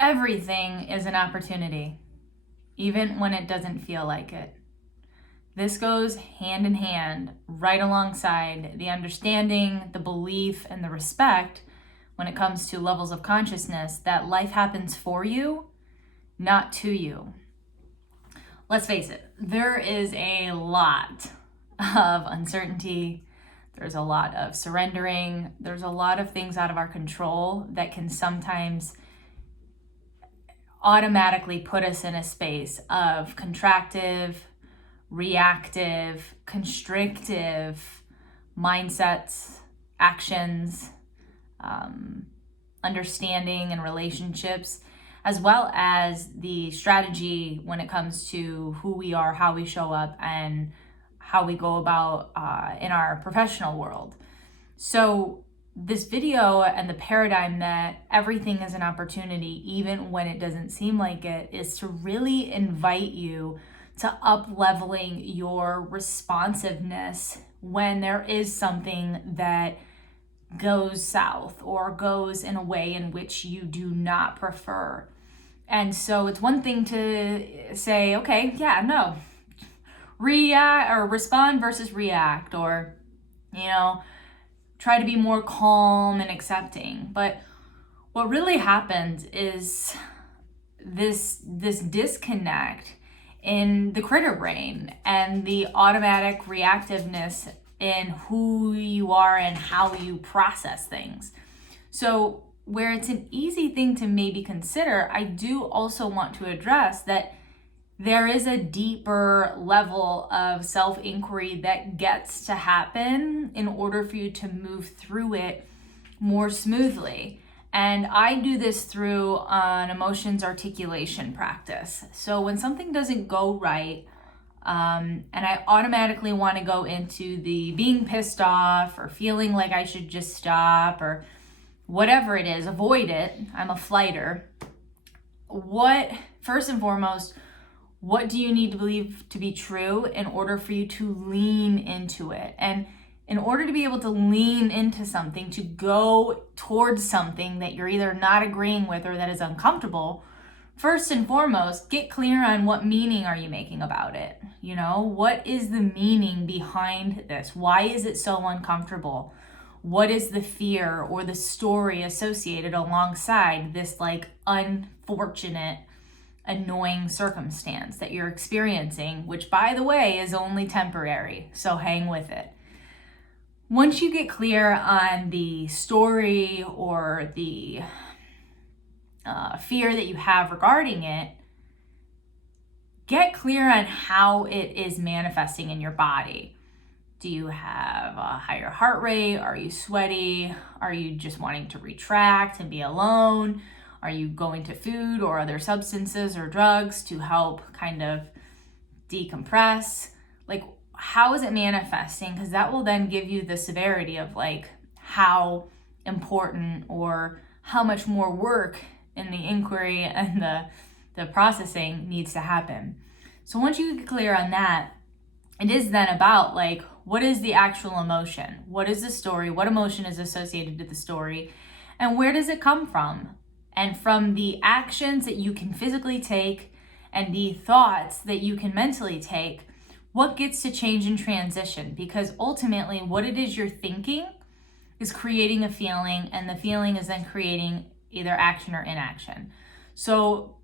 Everything is an opportunity, even when it doesn't feel like it. This goes hand in hand, right alongside the understanding, the belief, and the respect when it comes to levels of consciousness that life happens for you, not to you. Let's face it, there is a lot of uncertainty. There's a lot of surrendering. There's a lot of things out of our control that can sometimes automatically put us in a space of contractive, reactive, constrictive mindsets, actions, understanding and relationships, as well as the strategy when it comes to who we are, how we show up, and how we go about in our professional world. So this video and the paradigm that everything is an opportunity, even when it doesn't seem like it, is to really invite you to up-leveling your responsiveness when there is something that goes south or goes in a way in which you do not prefer. And so it's one thing to say, okay, yeah, no, react or respond versus react, or, try to be more calm and accepting. But what really happens is this disconnect in the critter brain and the automatic reactiveness in who you are and how you process things. So where it's an easy thing to maybe consider, I do also want to address that there is a deeper level of self-inquiry that gets to happen in order for you to move through it more smoothly. And I do this through an emotions articulation practice. So when something doesn't go right, and I automatically want to go into the being pissed off or feeling like I should just stop or whatever it is, avoid it. I'm a flighter. First and foremost, what do you need to believe to be true in order for you to lean into it? And in order to be able to lean into something, to go towards something that you're either not agreeing with or that is uncomfortable, first and foremost, get clear on what meaning are you making about it. What is the meaning behind this? Why is it so uncomfortable? What is the fear or the story associated alongside this unfortunate, annoying circumstance that you're experiencing, which, by the way, is only temporary, so hang with it. Once you get clear on the story or the fear that you have regarding it, get clear on how it is manifesting in your body. Do you have a higher heart rate? Are you sweaty? Are you just wanting to retract and be alone? Are you going to food or other substances or drugs to help kind of decompress? How is it manifesting? Because that will then give you the severity of how important or how much more work in the inquiry and the processing needs to happen. So once you get clear on that, it is then about what is the actual emotion? What is the story? What emotion is associated to the story? And where does it come from? And from the actions that you can physically take and the thoughts that you can mentally take, what gets to change and transition? Because ultimately what it is you're thinking is creating a feeling, and the feeling is then creating either action or inaction. So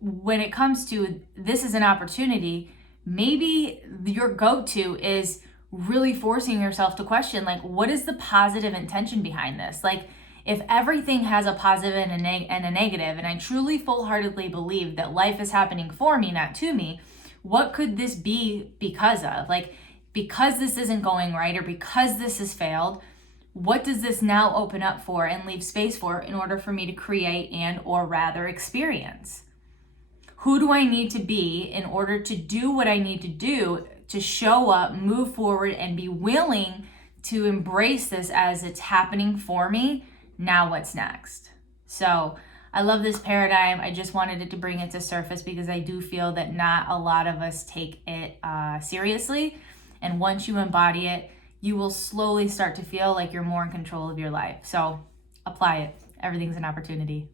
when it comes to this is an opportunity, maybe your go-to is really forcing yourself to question, what is the positive intention behind this? If everything has a positive and a negative, and I truly full-heartedly believe that life is happening for me, not to me, what could this be because of? Because this isn't going right, or because this has failed, what does this now open up for and leave space for in order for me to create and or rather experience? Who do I need to be in order to do what I need to do to show up, move forward, and be willing to embrace this as it's happening for me? Now what's next? So I love this paradigm. I just wanted it to bring it to surface because I do feel that not a lot of us take it seriously. And once you embody it, you will slowly start to feel like you're more in control of your life. So apply it. Everything's an opportunity.